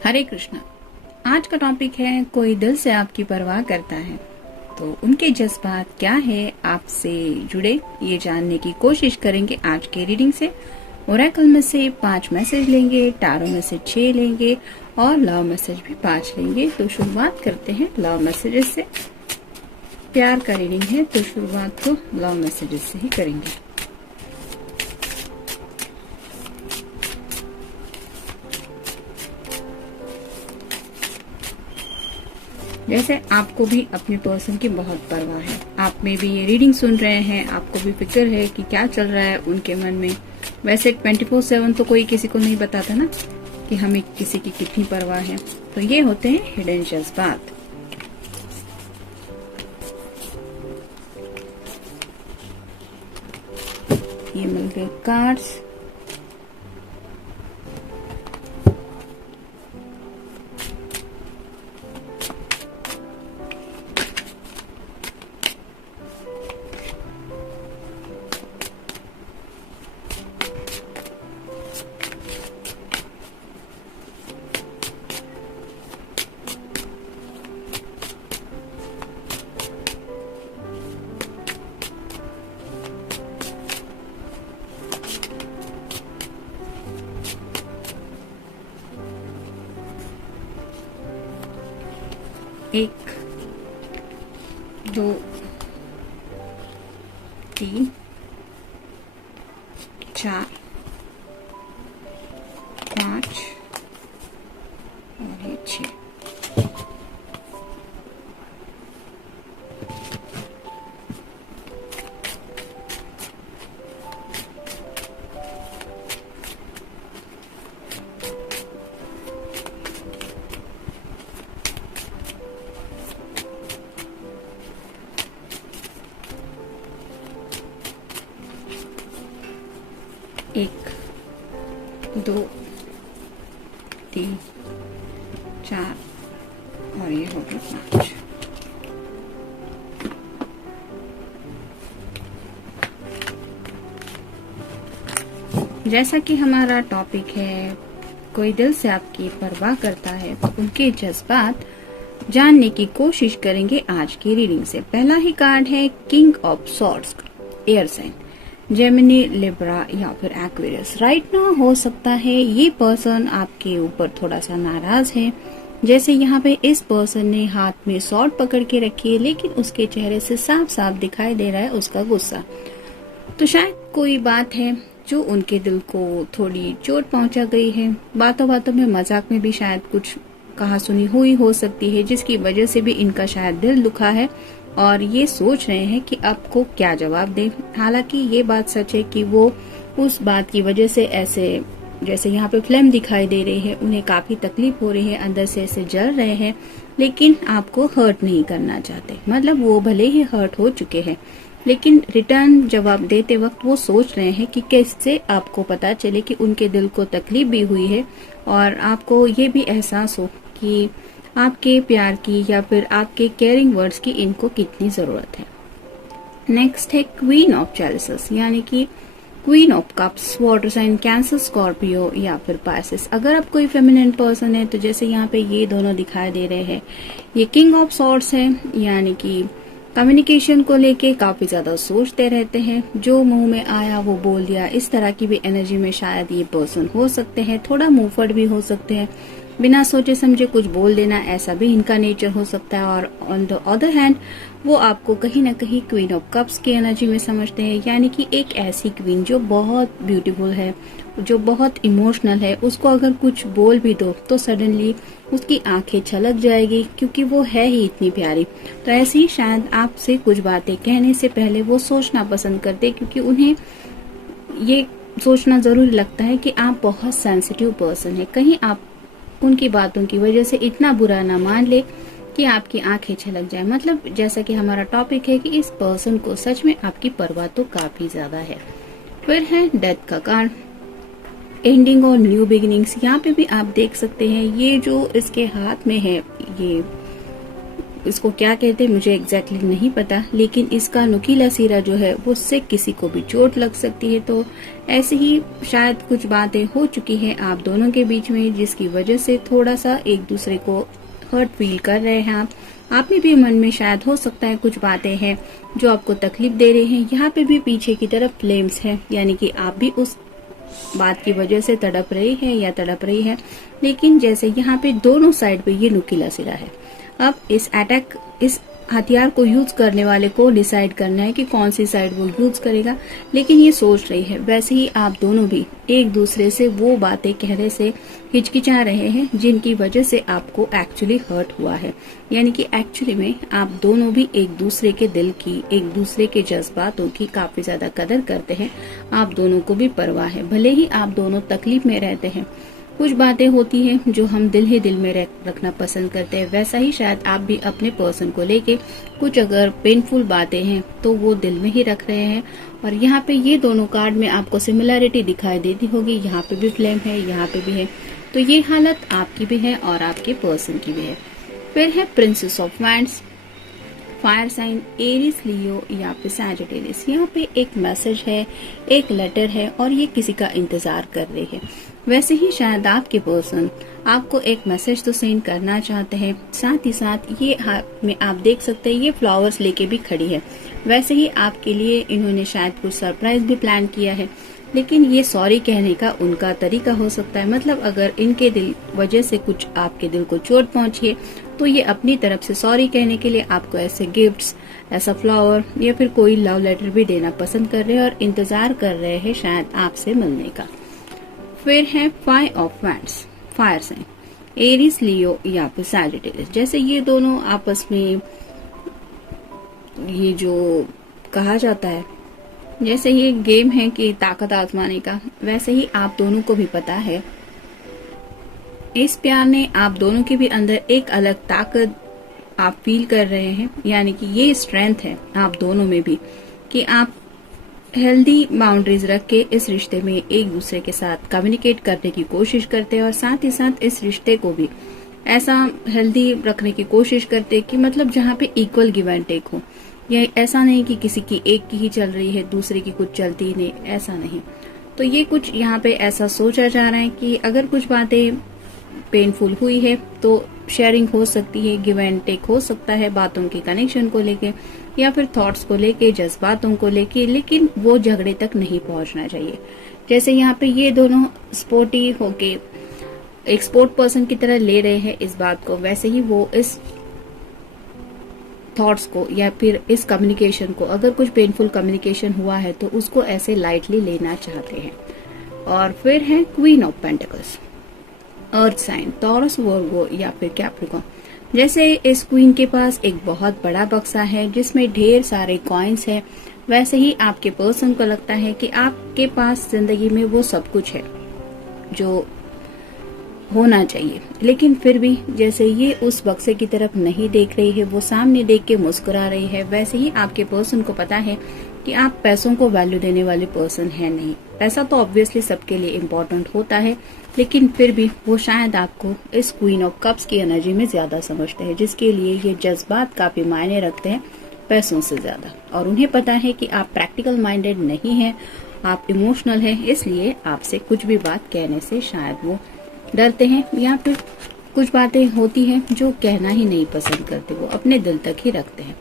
हरे कृष्णा। आज का टॉपिक है कोई दिल से आपकी परवाह करता है तो उनके जज्बात क्या है, आपसे जुड़े ये जानने की कोशिश करेंगे आज के रीडिंग से। ओरेकल में से 5 मैसेज लेंगे, टारो में से 6 लेंगे और लव मैसेज भी 5 लेंगे। तो शुरुआत करते हैं लव मैसेजेस से। प्यार का रीडिंग है तो शुरुआत तो लव मैसेजेस से ही करेंगे। जैसे आपको भी अपने पर्सन की बहुत परवाह है, आप में भी ये रीडिंग सुन रहे हैं, आपको भी फिक्र है कि क्या चल रहा है उनके मन में। वैसे 24/7 तो कोई किसी को नहीं बताता ना कि हमें किसी की कितनी परवाह है। तो ये होते हैं हिडन जज्बात। ये मिल गए कार्ड्स। एक, 2, 3, 4, 5 और ये 6। एक, 2, 3, 4 और ये हो गया 5। जैसा कि हमारा टॉपिक है कोई दिल से आपकी परवाह करता है तो उनके जज्बात जानने की कोशिश करेंगे आज की रीडिंग से। पहला ही कार्ड है king of swords, air sign, Gemini, Libra या फिर एक्वेरियस। राइट नाउ हो सकता है ये पर्सन आपके ऊपर थोड़ा सा नाराज है। जैसे यहाँ पे इस पर्सन ने हाथ में सॉर्ड पकड़ के रखी है, लेकिन उसके चेहरे से साफ साफ दिखाई दे रहा है उसका गुस्सा। तो शायद कोई बात है जो उनके दिल को थोड़ी चोट पहुंचा गई है। बातों बातों में, मजाक में भी शायद कुछ कहा सुनी हुई हो सकती है, जिसकी वजह से भी इनका शायद दिल दुखा है और ये सोच रहे हैं कि आपको क्या जवाब दें। हालांकि ये बात सच है कि वो उस बात की वजह से ऐसे, जैसे यहाँ पे फ्लेम दिखाई दे रही है, उन्हें काफी तकलीफ हो रही है, अंदर से ऐसे जल रहे हैं, लेकिन आपको हर्ट नहीं करना चाहते। मतलब वो भले ही हर्ट हो चुके हैं, लेकिन रिटर्न जवाब देते वक्त वो सोच रहे हैं कि कैसे आपको पता चले कि उनके दिल को तकलीफ भी हुई है और आपको ये भी एहसास हो कि आपके प्यार की या फिर आपके केयरिंग वर्ड्स की इनको कितनी जरूरत है। नेक्स्ट है क्वीन ऑफ चैलिसेस, यानी कि queen of cups, water sign, Cancer, Scorpio या फिर पाइसेस। अगर आप कोई फेमिनिन पर्सन है तो जैसे यहाँ पे ये दोनों दिखाई दे रहे हैं। ये किंग ऑफ सॉर्ड्स है, यानी कि कम्युनिकेशन को लेके काफी ज्यादा सोचते रहते हैं, जो मुंह में आया वो बोल दिया, इस तरह की भी एनर्जी में शायद ये पर्सन हो सकते हैं। थोड़ा मुंहफट भी हो सकते हैं, बिना सोचे समझे कुछ बोल देना, ऐसा भी इनका नेचर हो सकता है। और ऑन द अदर हैंड वो आपको कहीं ना कहीं क्वीन ऑफ कप्स की एनर्जी में समझते हैं, यानी कि एक ऐसी क्वीन जो बहुत ब्यूटीफुल है, जो बहुत इमोशनल है। उसको अगर कुछ बोल भी दो तो सडनली उसकी आंखें छलक जाएगी, क्योंकि वो है ही इतनी प्यारी। तो ऐसे ही शायद आपसे कुछ बातें कहने से पहले वो सोचना पसंद करते, क्योंकि उन्हें ये सोचना जरूरी लगता है कि आप बहुत सेंसिटिव पर्सन है। कहीं आप उनकी बातों की वजह से इतना बुरा ना मान ले कि आपकी आंखें छलक जाए। मतलब जैसा कि हमारा टॉपिक है कि इस पर्सन को सच में आपकी परवाह तो काफी ज्यादा है। फिर है डेथ का कार्ड, एंडिंग और न्यू बिगिनिंग्स। यहाँ पे भी आप देख सकते हैं ये जो इसके हाथ में है, ये इसको क्या कहते हैं मुझे एग्जैक्टली नहीं पता, लेकिन इसका नुकीला सिरा जो है वो उससे किसी को भी चोट लग सकती है। तो ऐसे ही शायद कुछ बातें हो चुकी हैं आप दोनों के बीच में, जिसकी वजह से थोड़ा सा एक दूसरे को हर्ट फील कर रहे हैं आप में भी मन में शायद हो सकता है कुछ बातें हैं जो आपको तकलीफ दे रही हैं। यहाँ पे भी पीछे की तरफ फ्लेम्स है, यानी कि आप भी उस बात की वजह से तड़प रही है या तड़प रही है। लेकिन जैसे यहाँ पे दोनों साइड पे ये नुकीला सिरा है, अब इस हथियार को यूज करने वाले को डिसाइड करना है कि कौन सी साइड वो यूज करेगा। लेकिन ये सोच रही है, वैसे ही आप दोनों भी एक दूसरे से वो बातें कहने से हिचकिचा रहे हैं जिनकी वजह से आपको एक्चुअली हर्ट हुआ है। यानी कि एक्चुअली में आप दोनों भी एक दूसरे के दिल की, एक दूसरे के जज्बातों की काफी ज्यादा कदर करते हैं। आप दोनों को भी परवाह है, भले ही आप दोनों तकलीफ में रहते हैं। कुछ बातें होती हैं जो हम दिल ही दिल में रखना पसंद करते हैं, वैसा ही शायद आप भी अपने पर्सन को लेके कुछ अगर पेनफुल बातें हैं तो वो दिल में ही रख रहे हैं। और यहाँ पे ये दोनों कार्ड में आपको सिमिलैरिटी दिखाई देती होगी, यहाँ पे भी फ्लेम है, यहाँ पे भी है। तो ये हालत आपकी भी है और आपके पर्सन की भी है। फिर है princess of wands, fire sign Aries, Leo या फिर सैजिटेरियस। यहाँ पे एक मैसेज है, एक लेटर है और ये किसी का इंतजार कर रही है। वैसे ही शायद आपके पर्सन आपको एक मैसेज तो सेंड करना चाहते हैं, साथ ही साथ ये हाथ में आप देख सकते हैं ये फ्लावर्स लेके भी खड़ी है। वैसे ही आपके लिए इन्होंने शायद कुछ सरप्राइज भी प्लान किया है, लेकिन ये सॉरी कहने का उनका तरीका हो सकता है। मतलब अगर इनके दिल वजह से कुछ आपके दिल को चोट पहुंची है तो ये अपनी तरफ से सॉरी कहने के लिए आपको ऐसे गिफ्ट्स, ऐसा फ्लावर या फिर कोई लव लेटर भी देना पसंद कर रहे हैं और इंतजार कर रहे हैं शायद आपसे मिलने का। फिर है five of wands, fire sign Aries, Leo या फिर सैजिटेरियस। जैसे ये दोनों आपस में ये जो कहा जाता है जैसे ये गेम है कि ताकत आजमाने का, वैसे ही आप दोनों को भी पता है इस प्यार ने आप दोनों के भी अंदर एक अलग ताकत आप फील कर रहे हैं। यानी कि ये स्ट्रेंथ है आप दोनों में भी कि आप हेल्दी बाउंड्रीज रख के इस रिश्ते में एक दूसरे के साथ कम्युनिकेट करने की कोशिश करते हैं और साथ ही साथ इस रिश्ते को भी ऐसा हेल्दी रखने की कोशिश करते हैं कि मतलब जहाँ पे इक्वल गिव एंड टेक हो। यह ऐसा नहीं कि किसी की एक की ही चल रही है दूसरे की कुछ चलती ही नहीं, ऐसा नहीं। तो ये कुछ यहाँ पे ऐसा सोचा जा रहा है कि अगर कुछ बातें पेनफुल हुई है तो शेयरिंग हो सकती है, गिव एंड टेक हो सकता है बातों के कनेक्शन को लेके या फिर थॉट्स को लेके, जज्बातों को लेके, लेकिन वो झगड़े तक नहीं पहुंचना चाहिए। जैसे यहाँ पे ये दोनों स्पोर्टी होके एक स्पोर्ट पर्सन की तरह ले रहे हैं इस बात को, वैसे ही वो इस थॉट्स को या फिर इस कम्युनिकेशन को, अगर कुछ पेनफुल कम्युनिकेशन हुआ है तो उसको ऐसे लाइटली लेना चाहते हैं। और फिर है queen of pentacles, earth sign, Taurus, Virgo या फिर कैप्रिकॉर्न। जैसे इस क्वीन के पास एक बहुत बड़ा बक्सा है जिसमें ढेर सारे कॉइन्स है, वैसे ही आपके पर्सन को लगता है कि आपके पास जिंदगी में वो सब कुछ है जो होना चाहिए, लेकिन फिर भी जैसे ये उस बक्से की तरफ नहीं देख रही है, वो सामने देख के मुस्कुरा रही है। वैसे ही आपके पर्सन को पता है कि आप पैसों को वैल्यू देने वाले पर्सन है नहीं। पैसा तो ऑब्वियसली सबके लिए इम्पोर्टेंट होता है, लेकिन फिर भी वो शायद आपको इस क्वीन ऑफ कप्स की एनर्जी में ज्यादा समझते हैं, जिसके लिए ये जज्बात काफी मायने रखते हैं पैसों से ज्यादा। और उन्हें पता है कि आप प्रैक्टिकल माइंडेड नहीं है, आप इमोशनल है, इसलिए आपसे कुछ भी बात कहने से शायद वो डरते हैं या फिर कुछ बातें होती हैं जो कहना ही नहीं पसंद करते, वो अपने दिल तक ही रखते हैं।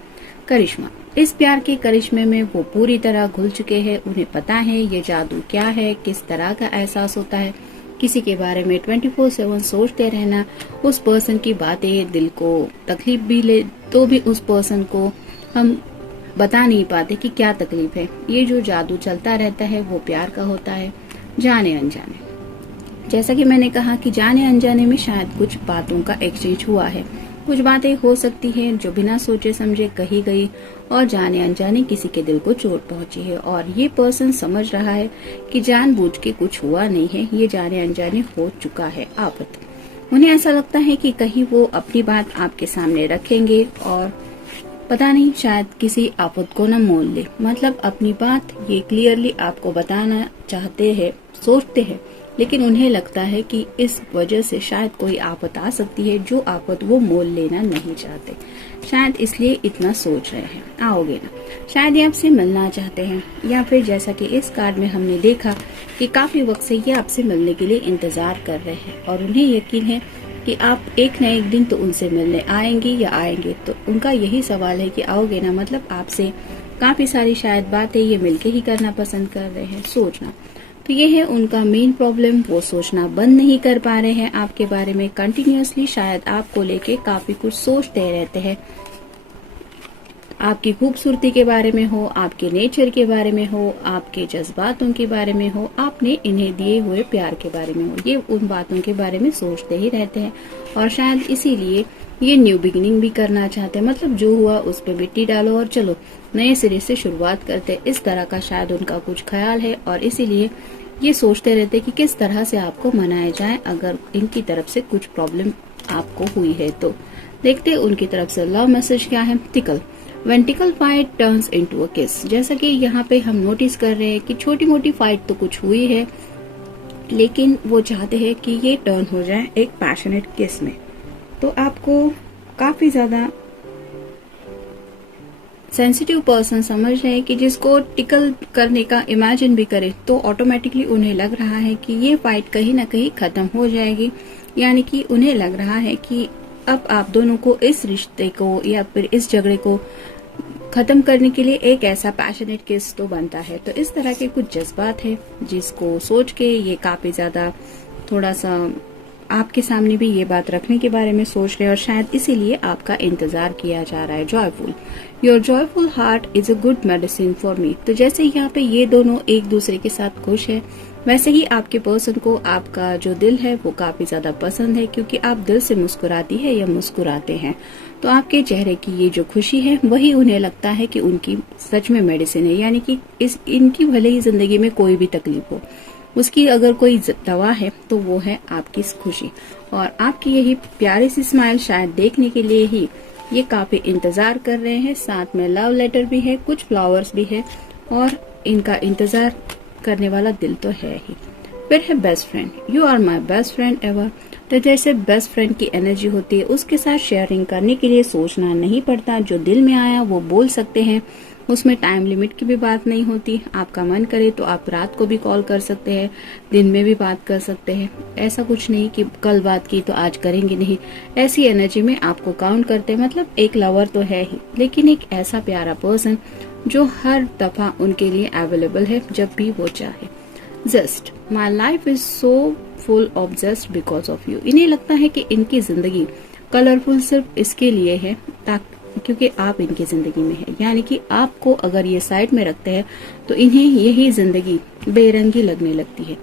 करिश्मा, इस प्यार के करिश्मे में वो पूरी तरह घुल चुके हैं। उन्हें पता है ये जादू क्या है, किस तरह का एहसास होता है किसी के बारे में 24/7 सोचते रहना, उस पर्सन की बातें दिल को तकलीफ भी ले तो भी उस पर्सन को हम बता नहीं पाते कि क्या तकलीफ है। ये जो जादू चलता रहता है वो प्यार का होता है, जाने अनजाने। जैसा कि मैंने कहा कि जाने अनजाने में शायद कुछ बातों का एक्सचेंज हुआ है, कुछ बातें हो सकती हैं जो बिना सोचे समझे कही गई और जाने अनजाने किसी के दिल को चोट पहुंची है। और ये पर्सन समझ रहा है कि जानबूझ के कुछ हुआ नहीं है, ये जाने अनजाने हो चुका है आफत। उन्हें ऐसा लगता है कि कहीं वो अपनी बात आपके सामने रखेंगे और पता नहीं शायद किसी आफत को न मोल ले। मतलब अपनी बात ये क्लियरली आपको बताना चाहते हैं, सोचते हैं, लेकिन उन्हें लगता है कि इस वजह से शायद कोई आफत आ सकती है, जो आफत वो मोल लेना नहीं चाहते। शायद इसलिए इतना सोच रहे हैं। आओगे ना, शायद ये आपसे मिलना चाहते हैं, या फिर जैसा कि इस कार्ड में हमने देखा कि काफी वक्त से ये आपसे मिलने के लिए इंतजार कर रहे हैं और उन्हें यकीन है कि आप एक न एक दिन तो उनसे मिलने आएंगे या आएंगे। तो उनका यही सवाल है कि आओगे ना, मतलब आपसे काफी सारी शायद बातें ये मिलके ही करना पसंद कर रहे हैं, सोचना। तो ये है उनका मेन प्रॉब्लम, वो सोचना बंद नहीं कर पा रहे हैं आपके बारे में कंटिन्यूअसली। शायद आपको लेके काफी कुछ सोचते रहते हैं, आपकी खूबसूरती के बारे में हो, आपके नेचर के बारे में हो, आपके जज्बातों के बारे में हो, आपने इन्हें दिए हुए प्यार के बारे में हो। ये उन बातों के बारे में सोचते ही रहते हैं और शायद इसीलिए ये न्यू बिगिनिंग भी करना चाहते हैं। मतलब जो हुआ उस पे मिट्टी डालो और चलो नए सिरे से शुरुआत करते, इस तरह का शायद उनका कुछ ख्याल है और इसीलिए ये सोचते रहते कि किस तरह से आपको मनाया जाए अगर इनकी तरफ से कुछ प्रॉब्लम आपको हुई है। तो देखते उनकी तरफ से लव मैसेज क्या है। Tackle, When tickle fight turns into a kiss, जैसा कि यहाँ पे हम नोटिस कर रहे हैं कि छोटी मोटी फाइट तो कुछ हुई है, लेकिन वो चाहते हैं कि ये टर्न हो जाए एक पैशनेट किस में। तो आपको काफी ज्यादा सेंसिटिव पर्सन समझ रहे हैं कि जिसको टिकल करने का इमेजिन भी करे तो ऑटोमेटिकली उन्हें लग रहा है कि ये फाइट कहीं ना कहीं खत्म हो जाएगी। यानी कि उन्हें लग रहा है कि अब आप दोनों को इस रिश्ते को या फिर इस झगड़े को खत्म करने के लिए एक ऐसा पैशनेट किस तो बनता है। तो इस तरह के कुछ जज्बात है जिसको सोच के ये काफी ज्यादा थोड़ा सा आपके सामने भी ये बात रखने के बारे में सोच रहे हैं और शायद इसीलिए आपका इंतजार किया जा रहा है। Joyful, your joyful heart is a good medicine for me. तो जैसे यहाँ पे ये दोनों एक दूसरे के साथ खुश है, वैसे ही आपके पर्सन को आपका जो दिल है वो काफी ज्यादा पसंद है, क्योंकि आप दिल से मुस्कुराती है या मुस्कुराते हैं। तो आपके चेहरे की ये जो खुशी है वही उन्हें लगता है कि उनकी सच में मेडिसिन है। यानी कि इनकी भले ही जिंदगी में कोई भी तकलीफ हो, उसकी अगर कोई दवा है तो वो है आपकी खुशी। और आपकी यही प्यारी सी स्माइल शायद देखने के लिए ही ये काफी इंतजार कर रहे हैं। साथ में लव लेटर भी है, कुछ फ्लावर्स भी है और इनका इंतजार करने वाला दिल तो है ही। फिर है best friend, you are my best friend ever. तो जैसे बेस्ट फ्रेंड की एनर्जी होती है, उसके साथ शेयरिंग करने के लिए सोचना नहीं पड़ता, जो दिल में आया वो बोल सकते हैं, उसमें टाइम लिमिट की भी बात नहीं होती। आपका मन करे तो आप रात को भी कॉल कर सकते हैं, दिन में भी बात कर सकते हैं। ऐसा कुछ नहीं कि कल बात की तो आज करेंगे नहीं, ऐसी एनर्जी में आपको काउंट करते हैं। मतलब एक लवर तो है ही, लेकिन एक ऐसा प्यारा पर्सन जो हर दफा उनके लिए अवेलेबल है जब भी वो चाहे। Just my life is so full of just because of you. इन्हें लगता है कि इनकी जिंदगी कलरफुल सिर्फ इसके लिए है क्योंकि आप इनकी जिंदगी में है। यानी कि आपको अगर ये साइड में रखते हैं तो इन्हें यही जिंदगी बेरंगी लगने लगती है,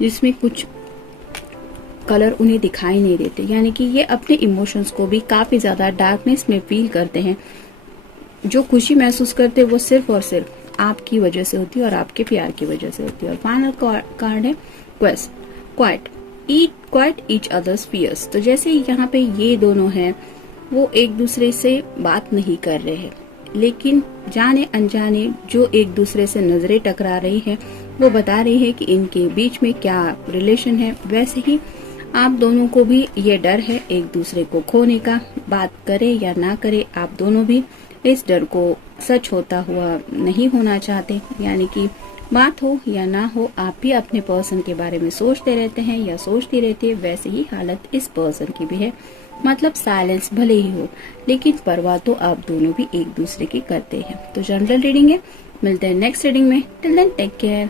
जिसमें कुछ कलर उन्हें दिखाई नहीं देते। यानी कि ये अपने इमोशंस को भी काफी ज्यादा डार्कनेस में फील करते हैं। जो खुशी महसूस करते हैं वो सिर्फ और सिर्फ आपकी वजह से होती है और आपके प्यार की वजह से होती है। और फाइनल कार्ड है क्वाइट ईच अदर्स फियर्स। तो जैसे यहाँ पे ये दोनों हैं, वो एक दूसरे से बात नहीं कर रहे हैं, लेकिन जाने अनजाने जो एक दूसरे से नजरें टकरा रही हैं वो बता रही है कि इनके बीच में क्या रिलेशन है। वैसे ही आप दोनों को भी ये डर है एक दूसरे को खोने का। बात करे या ना करे, आप दोनों भी इस डर को सच होता हुआ नहीं होना चाहते। यानी कि बात हो या ना हो, आप भी अपने पर्सन के बारे में सोचते रहते हैं या सोचती रहती है। वैसे ही हालत इस पर्सन की भी है। मतलब साइलेंस भले ही हो, लेकिन परवाह तो आप दोनों भी एक दूसरे की करते हैं। तो जनरल रीडिंग है, मिलते हैं नेक्स्ट रीडिंग में। Till then take care.